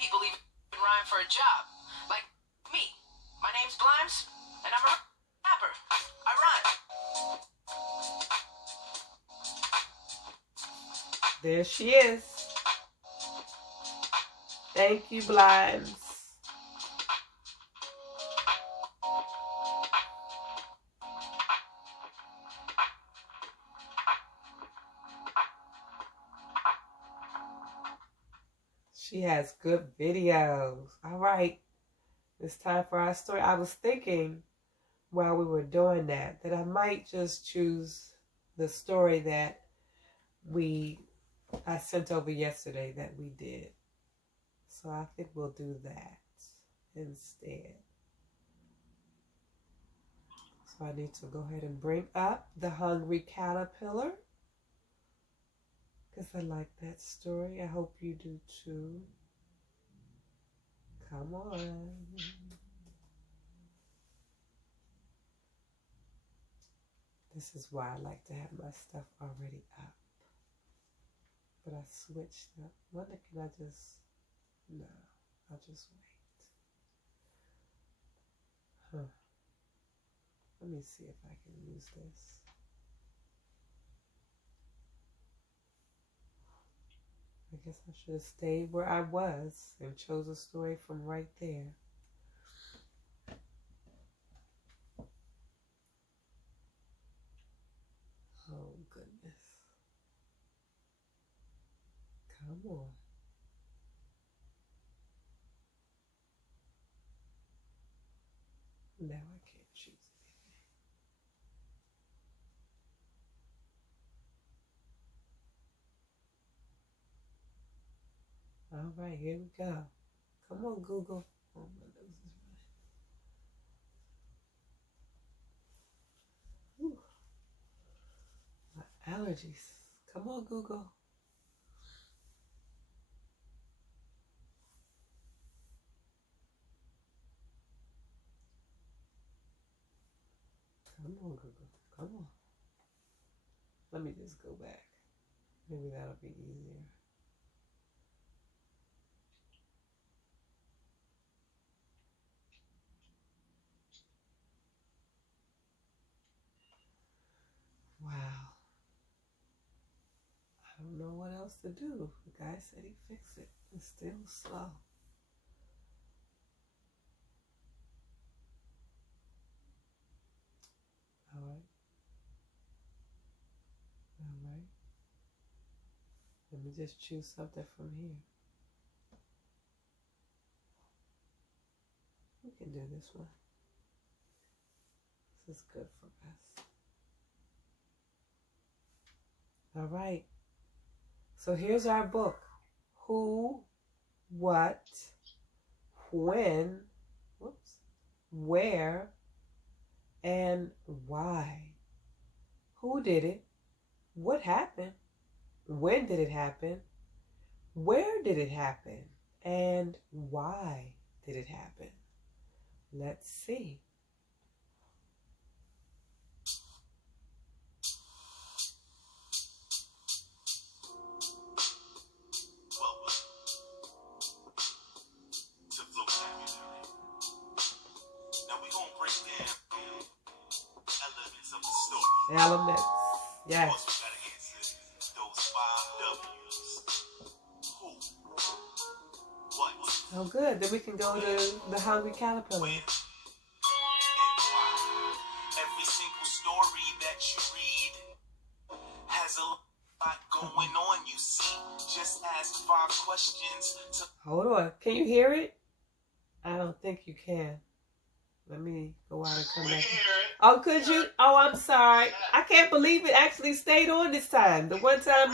people even rhyme for a job. Like me. My name's Blimes, and I'm a rapper. I rhyme. There she is. Thank you, Blimes. She has good videos. All right. It's time for our story. I was thinking while we were doing that I might just choose the story that I sent over yesterday that we did. So I think we'll do that instead. So I need to go ahead and bring up The Hungry Caterpillar, because I like that story. I hope you do too. Come on. This is why I like to have my stuff already up. But I switched up. Wonder, can I just... No, I'll just wait. Huh. Let me see if I can use this. I guess I should have stayed where I was and chose a story from right there. Oh, goodness. Come on. Now I can't choose anything. All right, here we go. Come on, Google. Oh, my nose is running. My allergies. Come on, Google. Come on, Google. Come on. Let me just go back. Maybe that'll be easier. Wow. I don't know what else to do. The guy said he'd fix it. It's still slow. All right. All right. Let me just choose something from here. We can do this one. This is good for us. All right. So here's our book. Who, what, when, where, and why. Who did it? What happened? When did it happen? Where did it happen? And why did it happen? Let's see. Elements. Yes. Oh, good. Then we can go to The Hungry Caterpillar. Every single story that you read has a lot going on, you see. Just ask 5 questions to... Hold on. Can you hear it? I don't think you can. Let me go out and come back. Oh, could you? Oh, I'm sorry. I can't believe it actually stayed on this time. The one time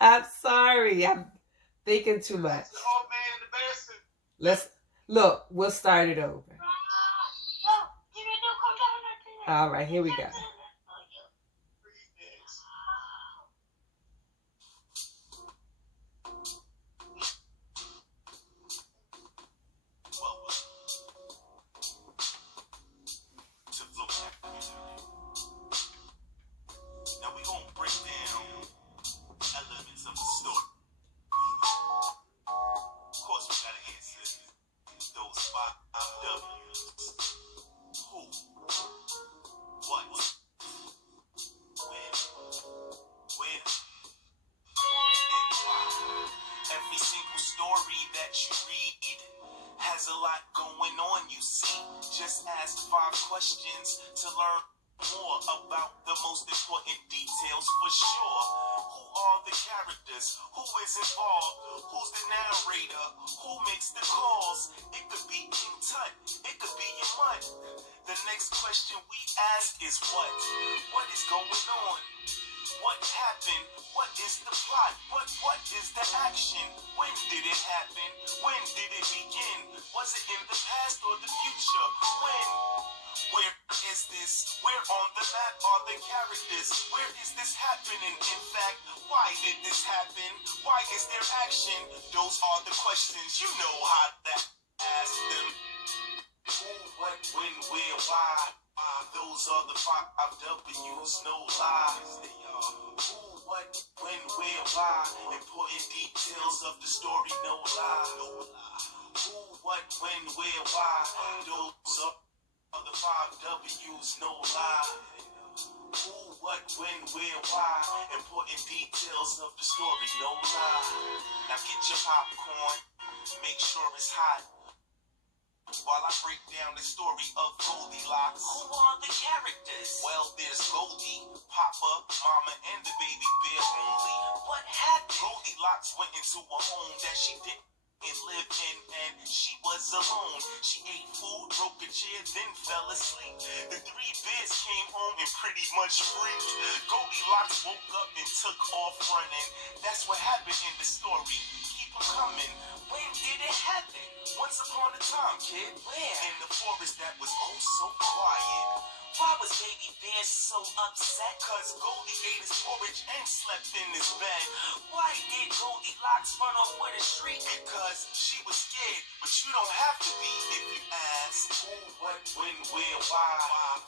I'm sorry. I'm thinking too much. Let's look. We'll start it over. All right, here we go. Just ask 5 questions to learn more about the most important details for sure. Who are the characters? Who is involved? Who's the narrator? Who makes the calls? It could be King Tut. It could be your mutt. The next question we ask is what? What is going on? What happened? What is the plot? What is the action? When did it happen? When did it begin? Was it in the past or the future? When? Where is this? Where on the map are the characters? Where is this happening? In fact, why did this happen? Why is there action? Those are the questions. You know how to ask them. Who, what, when, where, why? Those are the 5 W's, no lies. They are who, what, when, where, why. Important details of the story, no lie. Who, what, when, where, why. Those are the 5 W's, no lie. Who, what, when, where, why. Important details of the story, no lie. Now get your popcorn, make sure it's hot, while I break down the story of Goldilocks. Who are the characters? Well, there's Goldie, Papa, Mama, and the baby bear only. What happened? Goldilocks went into a home that she didn't live in, and she was alone. She ate food, broke a chair, then fell asleep. The 3 bears came home and pretty much freaked. Goldilocks woke up and took off running. That's what happened in the story. Keep 'em coming. When did it happen? Once upon a time, kid. Where? In the forest that was oh so quiet. Why was Baby Bear so upset? Cause Goldie ate his porridge and slept in his bed. Why did Goldilocks run off with a shriek? Cause she was scared, but you don't have to be if you ask. Who, what, when, where, why.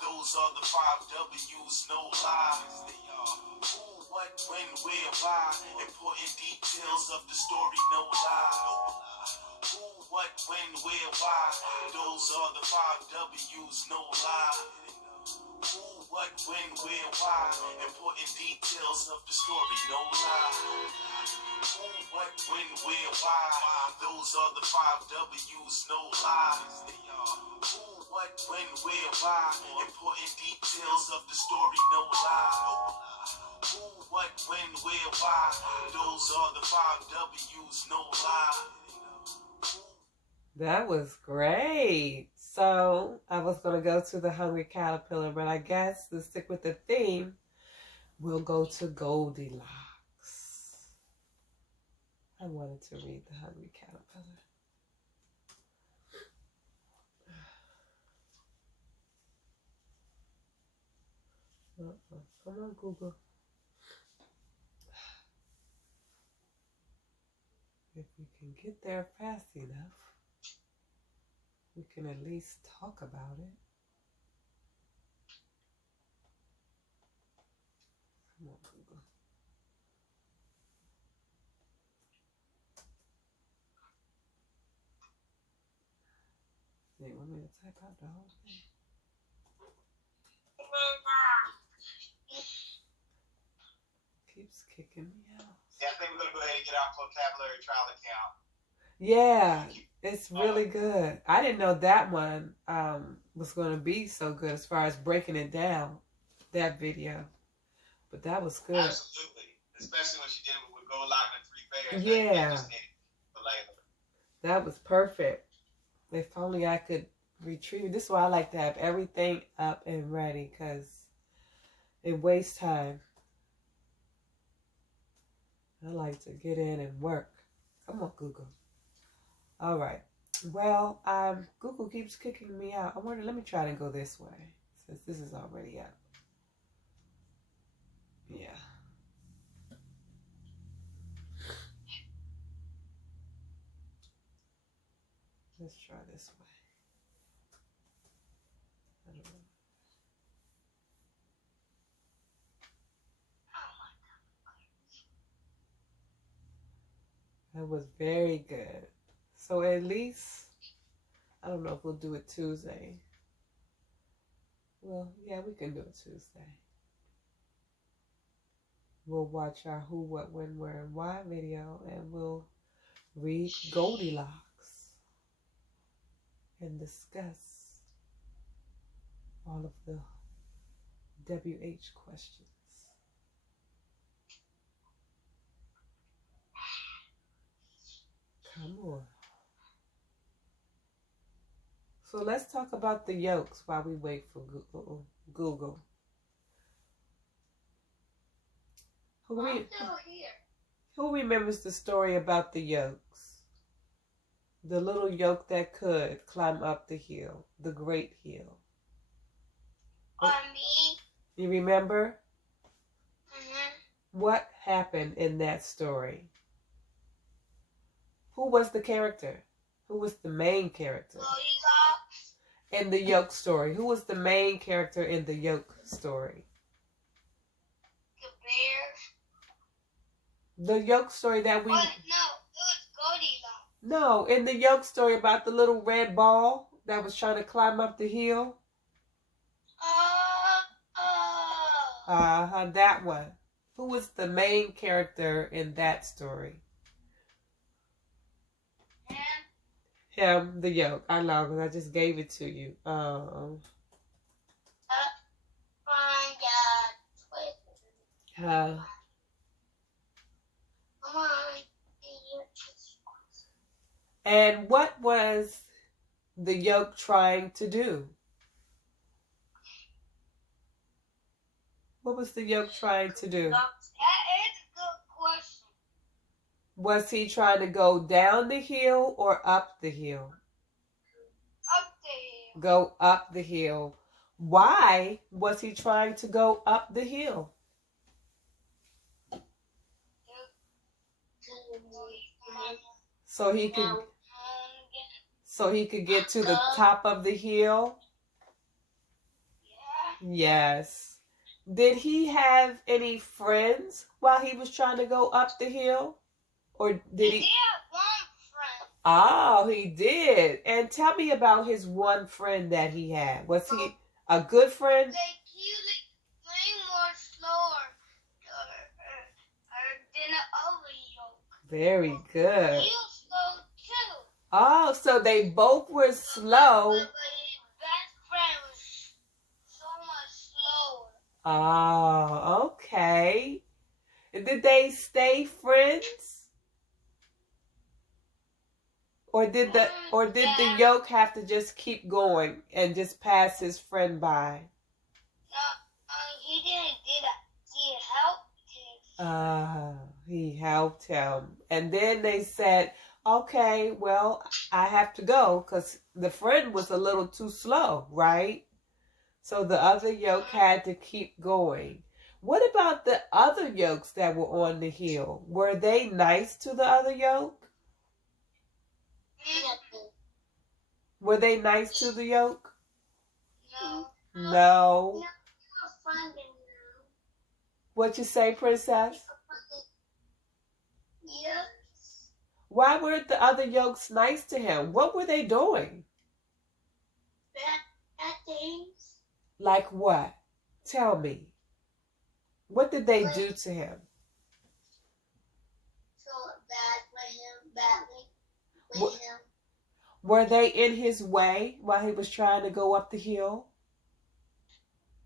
Those are the 5 W's, no lies. They are who, what, when, where, why. Important details of the story, no lie. Who, what, when, where, why. Those are the 5 W's, no lie. Who, what, when, where, why. Important details of the story, no lie. Who, what, when, where, why. Those are the 5 W's, no lies. They are who, what, when, where, why. Important details of the story, no lie. Who, what, when, where, why. Those are the 5 W's, no lie. That was great. So I was going to go to the Hungry Caterpillar, but I guess to stick with the theme, we'll go to Goldilocks. I wanted to read the Hungry Caterpillar. Come on, Google. If we can get there fast enough, we can at least talk about it. Come on, Google. You want me to type out the whole thing? Keeps kicking me out. Yeah, I think we're going to go ahead and get our vocabulary trial account. Yeah, it's really good. I didn't know that one was going to be so good as far as breaking it down, that video. But that was good. Absolutely. Especially when she did it with Go Live and 3 Bears. Yeah. That was perfect. If only I could retrieve. This is why I like to have everything up and ready, because it wastes time. I like to get in and work. Come on, Google. All right. Well, Google keeps kicking me out. I wonder, let me try to go this way, since this is already up. Yeah. Let's try this way. I don't know. That was very good. So at least, I don't know if we'll do it Tuesday. Well, yeah, we can do it Tuesday. We'll watch our who, what, when, where, and why video, and we'll read Goldilocks and discuss all of the WH questions. Come on. So let's talk about the yolks while we wait for Google. Who remembers the story about the yolks? The little yolk that could climb up the hill, the great hill. Me. You remember? Mm-hmm. What happened in that story? Who was the character? Who was the main character? Goldilocks. In the yolk story. Who was the main character in the yolk story? The bear. The yolk story that we... Oh, no, it was Goldilocks. No, in the yolk story about the little red ball that was trying to climb up the hill. That one. Who was the main character in that story? Him, the yolk. I know, because I just gave it to you. And what was the yolk trying to do? What was the yolk trying to do? That is a good question. Was he trying to go down the hill or up the hill? Up the hill. Go up the hill. Why was he trying to go up the hill? So he could get to the top of the hill? Yeah. Yes. Did he have any friends while he was trying to go up the hill? Or did he? He had one friend. Oh, he did. And tell me about his one friend that he had. Was he a good friend? Like he was more slower than the other yolk. Very good. He was slow too. Oh, so they both were slow. But his best friend was so much slower. Oh, okay. Did they stay friends? Or did the yolk have to just keep going and just pass his friend by? He didn't do that. He helped him. He helped him. And then they said, okay, well, I have to go because the friend was a little too slow, right? So the other yolk had to keep going. What about the other yolks that were on the hill? Were they nice to the other yolk? Were they nice to the yolk? No. No. What you say, princess? Yes. Why weren't the other yolks nice to him? What were they doing? Bad things. Like what? Tell me. What did they do to him? So bad for him, badly with him. Were they in his way while he was trying to go up the hill?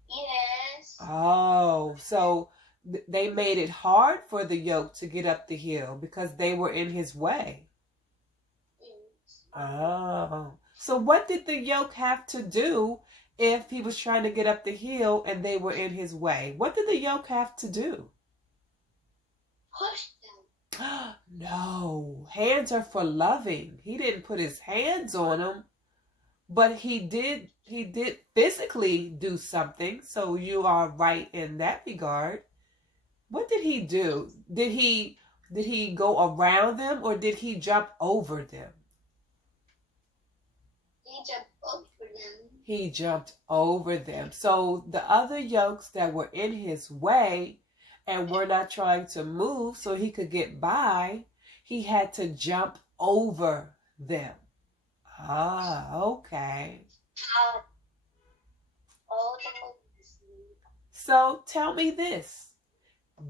Yes. Oh, so they made it hard for the yolk to get up the hill because they were in his way. Yes. Oh, so what did the yolk have to do if he was trying to get up the hill and they were in his way? What did the yolk have to do? Push them. No, hands are for loving. He didn't put his hands on them, but he did physically do something. So you are right in that regard. What did he do? Did he go around them or did he jump over them? He jumped over them. He jumped over them. So the other yolks that were in his way and were not trying to move so he could get by, he had to jump over them. Ah, okay. So tell me this.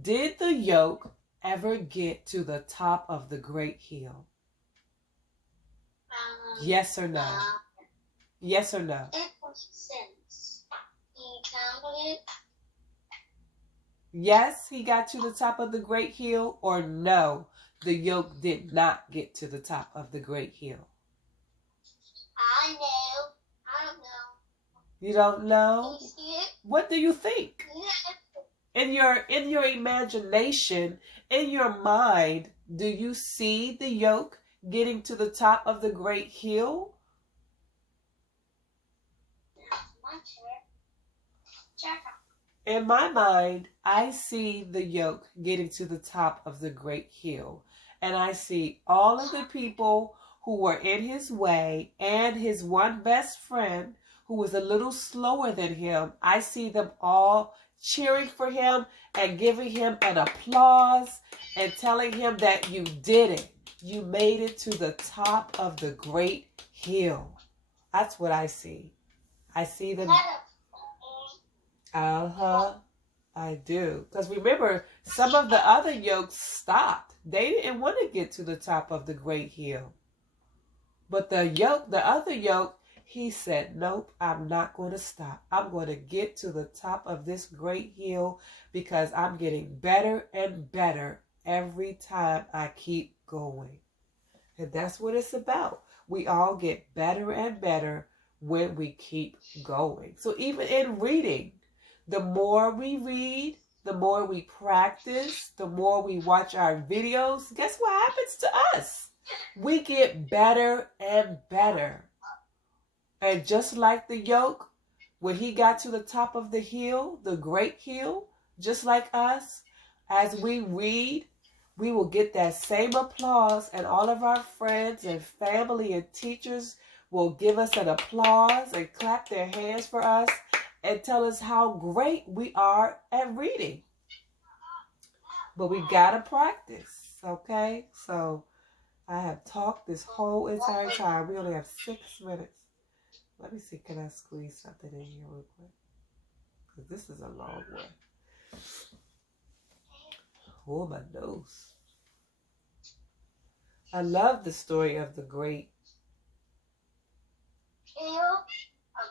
Did the yolk ever get to the top of the great hill? Yes or no? Yes or no? It makes sense. Yes, he got to the top of the great hill, or no, the yoke did not get to the top of the great hill. I know. I don't know. You don't know? Can you see it? What do you think? Yeah. In your imagination, in your mind, do you see the yoke getting to the top of the great hill? My chair. Check out. In my mind, I see the yoke getting to the top of the great hill. And I see all of the people who were in his way and his one best friend who was a little slower than him. I see them all cheering for him and giving him an applause and telling him that you did it. You made it to the top of the great hill. That's what I see. I see them. I do. Because remember, some of the other yokes stopped. They didn't want to get to the top of the great hill. But the other yoke, he said, nope, I'm not going to stop. I'm going to get to the top of this great hill because I'm getting better and better every time I keep going. And that's what it's about. We all get better and better when we keep going. So even in reading, the more we read, the more we practice, the more we watch our videos, guess what happens to us? We get better and better. And just like the yoke, when he got to the top of the hill, the great hill, just like us, as we read, we will get that same applause, and all of our friends and family and teachers will give us an applause and clap their hands for us and tell us how great we are at reading. But we gotta practice, okay? So I have talked this whole entire time. We only have 6 minutes. Let me see, can I squeeze something in here real quick? Because this is a long one. Oh, my nose. I love the story of the great Hill. A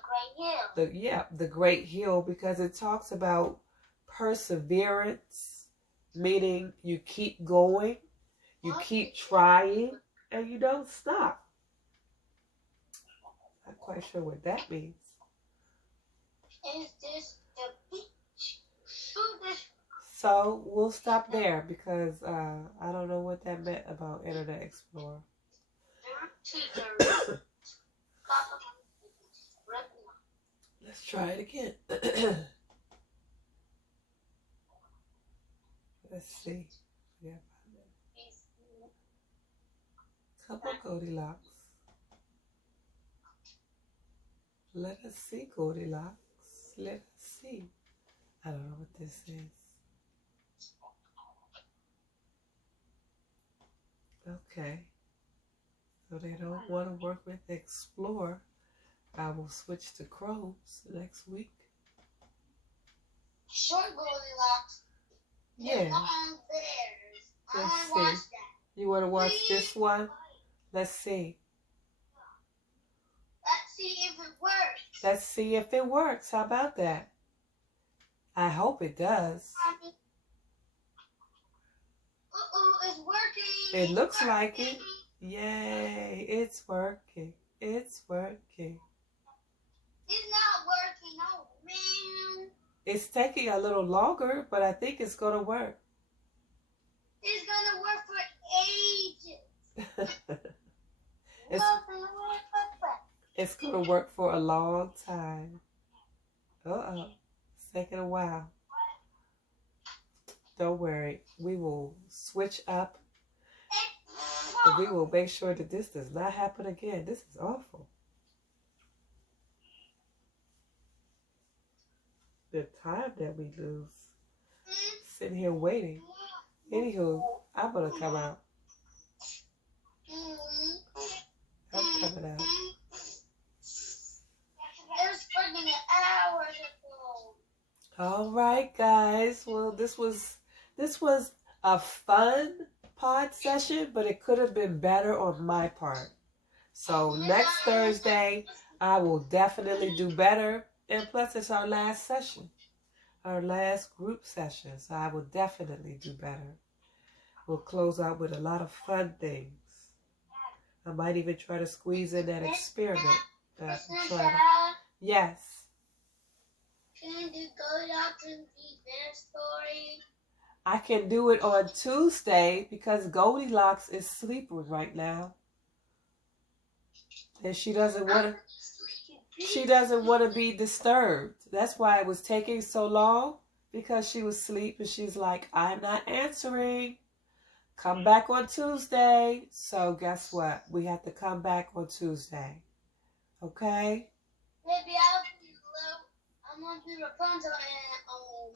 great hill. The great hill, because it talks about perseverance, meaning you keep going, you keep trying, and you don't stop. Not quite sure what that means. Is this the beach? So we'll stop there because I don't know what that meant about Internet Explorer. Let's try it again. Let's see. Yeah, come on, Goldilocks. Let us see, Goldilocks. Let us see. I don't know what this is. Okay. So they don't want to work with Explore. I will switch to Chrome's next week. Short Goldilocks. Yeah. On theirs. I Let's want to see. watch that. You want to watch this one? Let's see. Let's see if it works. Let's see if it works. How about that? I hope it does. It's working. It looks like it. Yay, it's working. It's working. It's not working. Oh, man. It's taking a little longer, but I think it's going to work. It's going to work for ages. It's going to work for a long time. Uh-oh. It's taking a while. Don't worry. We will switch up. And we will make sure that this does not happen again. This is awful. The time that we lose. Sitting here waiting. Anywho, I'm going to come out. I'm coming out. It was working an hour ago. All right, guys. Well, this was a fun pod session, but it could have been better on my part. So next Thursday, I will definitely do better. And plus, it's our last session. our last group session, so I will definitely do better. We'll close out with a lot of fun things. I might even try to squeeze in that experiment. Yes. Can you go out to read their story? I can do it on Tuesday because Goldilocks is sleeping right now. And she doesn't want to be disturbed. That's why it was taking so long, because she was asleep and she's like, I'm not answering. Come back on Tuesday. So guess what? We have to come back on Tuesday. Okay? Maybe I'm gonna be Rapunzel and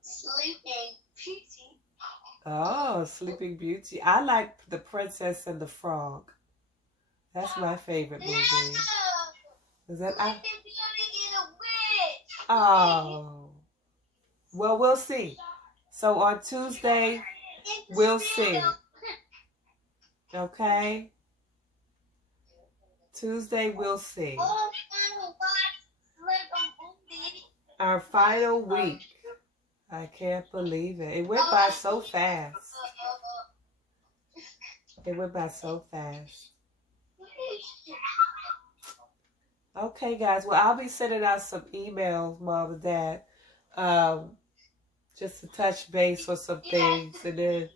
Sleeping Beauty. Oh, Sleeping Beauty. I like The Princess and the Frog. That's my favorite movie. No! Is that Sleeping Beauty is a witch. Oh. Well, we'll see. So on Tuesday, we'll see. Okay? Tuesday, we'll see. Our final week. I can't believe it. It went by so fast. It went by so fast. Okay, guys. Well, I'll be sending out some emails, Mom and Dad, just to touch base on some things. And then